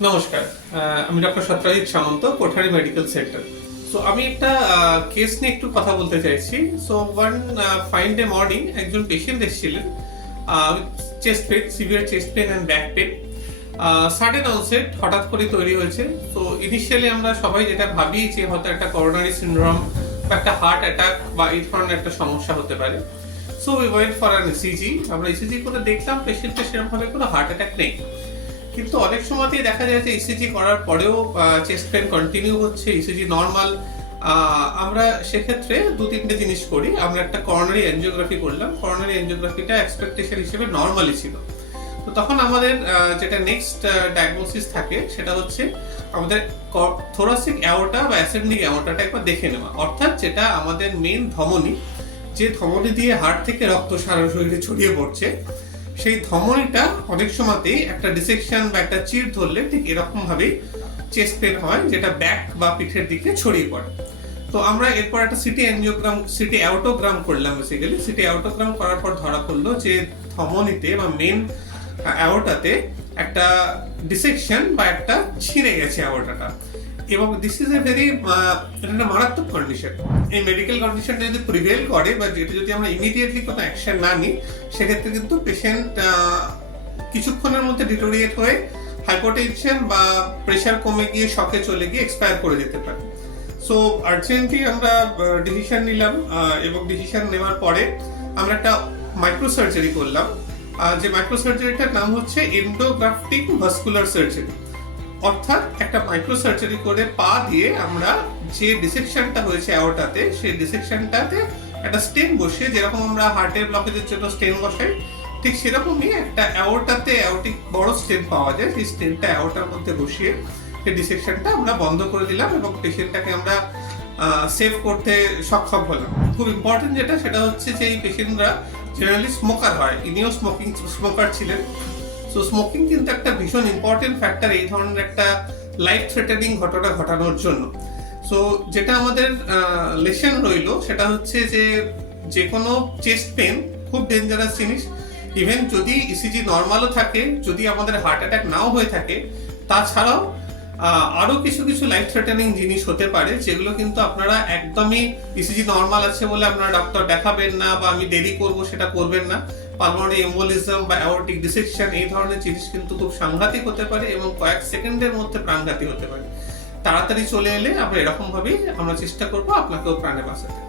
নমস্কার, আমি ডক্টর সত্যজিৎ সামন্ত, Kothari medical centre. So আমি একটা কেস নিয়ে একটু কথা বলতে চাইছি। So one fine day morning একজন পেশেন্ট এসেছিলেন, chest pain, severe chest pain and back pain, sudden onset, হঠাৎ করে তৈরি হয়েছে। তো ইনিশিয়ালি আমরা সবাই যেটা ভাবি যে হয়তো একটা করোনারি সিনড্রোম বা একটা হার্ট অ্যাটাক বা এই ধরনের একটা সমস্যা হতে পারে। So we went for an ECG. আমরা ইসিজি করে দেখলাম পেশেন্টের সেরকম ভাবে কোনো হার্ট অ্যাটাক নেই, কিন্তু অনেক সময়তেই দেখা যায় যে ইসিজি করার পরেও চেস্ট পেন কন্টিনিউ হচ্ছে, ইসিজি নর্মাল। আমরা সেক্ষেত্রে দু তিনটে জিনিস করি। আমরা একটা করোনারি এনজিওগ্রাফি করলাম। করোনারি এনজিওগ্রাফিটা এক্সপেকটেশন হিসেবে নর্মালি ছিল। তো তখন আমাদের যেটা নেক্সট ডায়াগনোসিস থাকে সেটা হচ্ছে আমাদের থোরাসিক অ্যাওর্টা বা অ্যাসেন্ডিং অ্যাওর্টাটা একবার দেখে নেওয়া, অর্থাৎ যেটা আমাদের মেইন ধমনী, যে ধমনী দিয়ে হার্ট থেকে রক্ত সারা শরীরে ছড়িয়ে পড়ছে, সেই ধমনীটা অনেক সময়তেই একটা ডিসেকশন বা একটা চির ধরলে ঠিক এরকম ভাবেই চেস্ট পেন হয়, যেটা ব্যাক বা পিঠের দিকে ছড়িয়ে পড়ে। তো আমরা এরপর একটা সিটি অ্যাঞ্জিওগ্রাম, সিটি অ্যাওটোগ্রাম করলাম। বেসিক্যালি সিটি অ্যাওটোগ্রাম করার পর ধরা পড়লো যে ধমনীতে বা মেন অ্যাওর্টাতে একটা ডিসেকশন বা একটা ছিঁড়ে গেছে অ্যাওর্টাটা। এবং দিস ইজ এ ভেরি একটা মারাত্মক কন্ডিশন। এই মেডিকেল কন্ডিশনটা যদি প্রিভেল করে বা যেটা যদি আমরা ইমিডিয়েটলি কোনো অ্যাকশন না নিই, সেক্ষেত্রে কিন্তু পেশেন্ট কিছুক্ষণের মধ্যে ডিটোরিয়েট হয়ে হাইপোটেনশন বা প্রেশার কমে গিয়ে শকে চলে গিয়ে এক্সপায়ার করে যেতে পারে। সো আর্জেন্টলি আমরা ডিসিশন নিলাম, এবং ডিসিশন নেওয়ার পরে আমরা একটা মাইক্রো সার্জারি করলাম। যে মাইক্রো সার্জারিটার নাম হচ্ছে এন্ডোগ্রাফটিক ভাস্কুলার সার্জারি। অর্থাৎ একটা মাইক্রো সার্জারি করে পা দিয়ে আমরা যে ডিসেকশনটা হয়েছে অ্যাওর্টাতে, সেই ডিসেকশনটাতে একটা স্টেন বসিয়ে, যেরকম আমরা হার্টের ব্লকেজের জন্য স্টেন বসাই, ঠিক সেরকমই একটা অ্যাওর্টাতে অ্যাওর্টিক বড় স্টেন পাওয়া যায়। সেই স্টেনটা অ্যাওর্টার মধ্যে বসিয়ে সেই ডিসেকশনটা আমরা বন্ধ করে দিলাম এবং পেশেন্টটাকে আমরা সেভ করতে সক্ষম হলাম। খুব ইম্পর্টেন্ট যেটা, সেটা হচ্ছে যে এই পেশেন্টরা জেনারেলি স্মোকার হয়। ইনিও স্মোকার ছিলেন। সো স্মোকিং কিন্তু একটা ভীষণ ইম্পর্টেন্ট ফ্যাক্টর এই ধরনের একটা লাইফ থ্রেটানিং ঘটনা ঘটানোর জন্য। সো যেটা আমাদের লেসন রইল সেটা হচ্ছে যে কোনো চেস্ট পেন খুব ডেঞ্জারাস জিনিস। ইভেন যদি ইসিজি নর্মালও থাকে, যদি আমাদের হার্ট অ্যাটাক নাও হয়ে থাকে, তাছাড়াও আরো কিছু কিছু লাইফ থ্রেটানিং জিনিস হতে পারে, যেগুলো কিন্তু আপনারা একদমই ইসিজি নর্মাল আছে বলে আপনারা ডক্টর দেখাবেন না বা আমি দেরি করব সেটা করবেন না। পালমোনারি এম্বোলিজম বা অ্যাওর্টিক ডিসেকশন, এই ধরনের জিনিস কিন্তু খুব সাংঘাতিক হতে পারে এবং কয়েক সেকেন্ডের মধ্যে প্রাণঘাতী হতে পারে। তাড়াতাড়ি চলে এলে আমরা এরকম ভাবেই আমরা চেষ্টা করবো আপনাকেও প্রাণে বাঁচাতে।